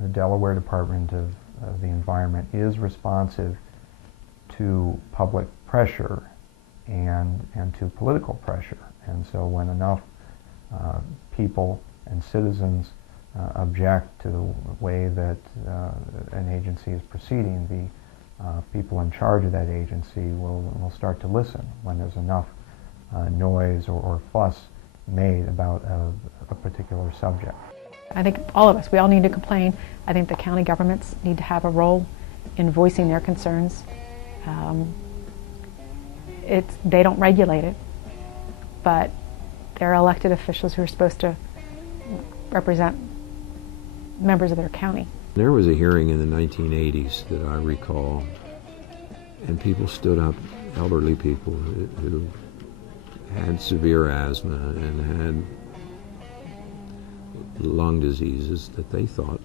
the Delaware Department of the Environment is responsive to public pressure and to political pressure. And so when enough people and citizens object to the way that an agency is proceeding, the people in charge of that agency will start to listen when there's enough noise or fuss made about a particular subject. I think all of us, we all need to complain. I think the county governments need to have a role in voicing their concerns. They don't regulate it, but they're elected officials who are supposed to represent members of their county. There was a hearing in the 1980s that I recall, and people stood up, elderly people who had severe asthma and had lung diseases that they thought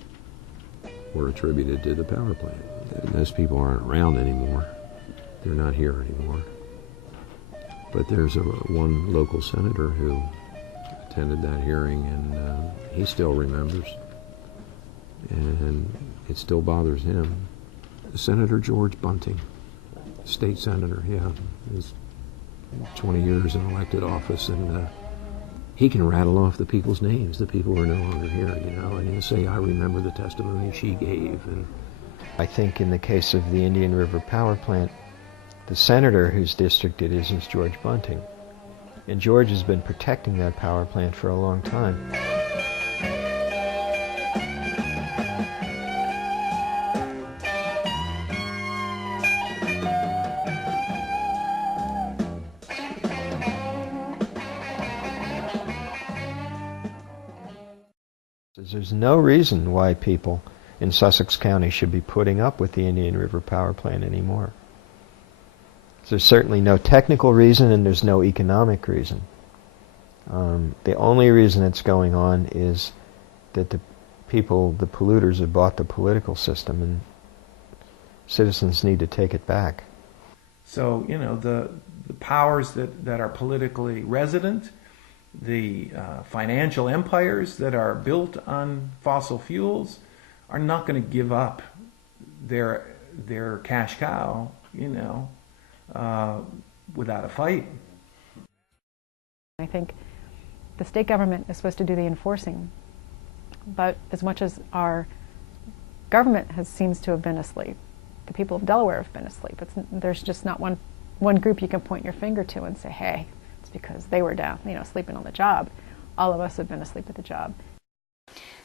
were attributed to the power plant. And those people aren't around anymore. They're not here anymore. But there's one local senator who attended that hearing, and he still remembers. And it still bothers him. Senator George Bunting, state senator, yeah. He was 20 years in elected office, and he can rattle off the people's names, the people who are no longer here, you know, and he'll say, I remember the testimony she gave. And I think in the case of the Indian River Power Plant, the senator whose district it is George Bunting. And George has been protecting that power plant for a long time. There's no reason why people in Sussex County should be putting up with the Indian River Power Plant anymore. There's certainly no technical reason, and there's no economic reason. The only reason it's going on is that the polluters, have bought the political system, and citizens need to take it back. So, you know, the powers that are politically resident, the financial empires that are built on fossil fuels are not going to give up their cash cow, you know, without a fight. I think the state government is supposed to do the enforcing, but as much as our government seems to have been asleep, the people of Delaware have been asleep. There's just not one group you can point your finger to and say, hey, it's because they were down, you know, sleeping on the job. All of us have been asleep at the job.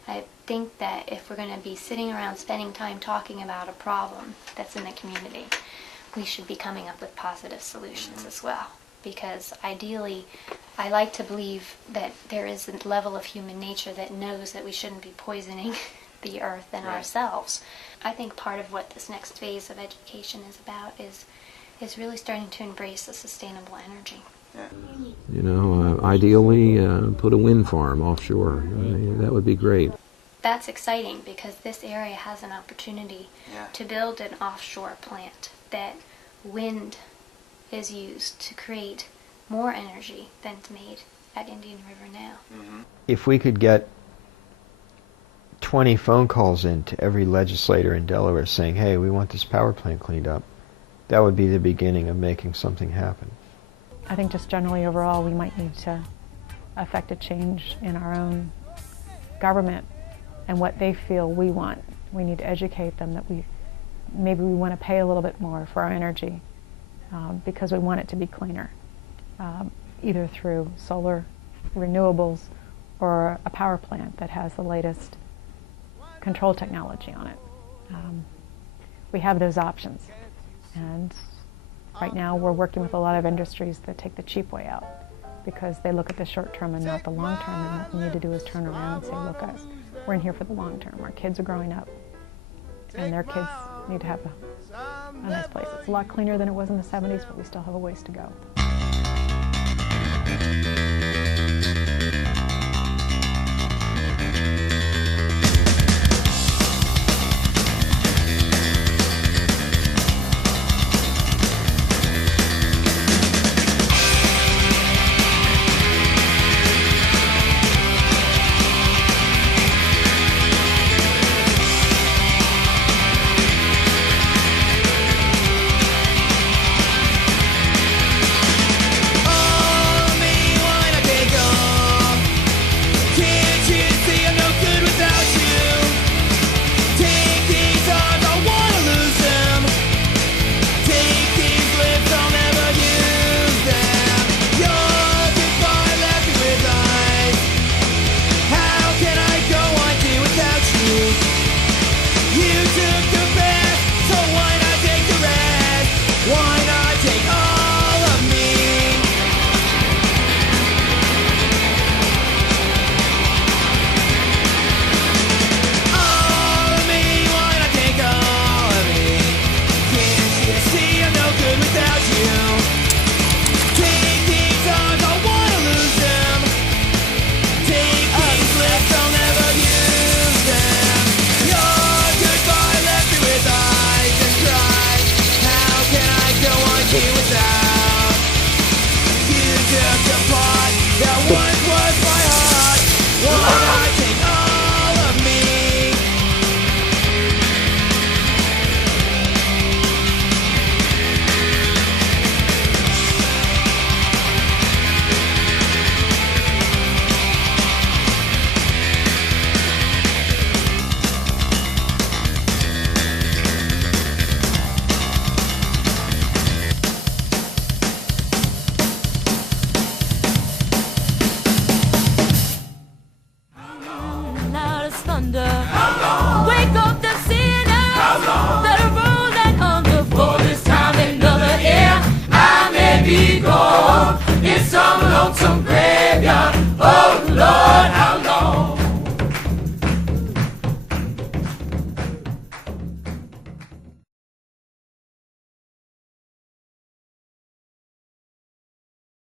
I think that if we're going to be sitting around spending time talking about a problem that's in the community, we should be coming up with positive solutions as well. Because ideally, I like to believe that there is a level of human nature that knows that we shouldn't be poisoning the earth and ourselves. I think part of what this next phase of education is about is really starting to embrace a sustainable energy. You know, ideally, put a wind farm offshore. That would be great. That's exciting because this area has an opportunity to build an offshore plant that wind is used to create more energy than's made at Indian River now. If we could get 20 phone calls in to every legislator in Delaware saying, hey, we want this power plant cleaned up, that would be the beginning of making something happen. I think just generally overall we might need to affect a change in our own government and what they feel we want. We need to educate them that maybe we want to pay a little bit more for our energy because we want it to be cleaner, either through solar, renewables, or a power plant that has the latest control technology on it. We have those options, and right now we're working with a lot of industries that take the cheap way out because they look at the short term and not the long term, and what we need to do is turn around and say, look guys, we're in here for the long term. Our kids are growing up, and their kids need to have a nice place. It's a lot cleaner than it was in the 70s, but we still have a ways to go.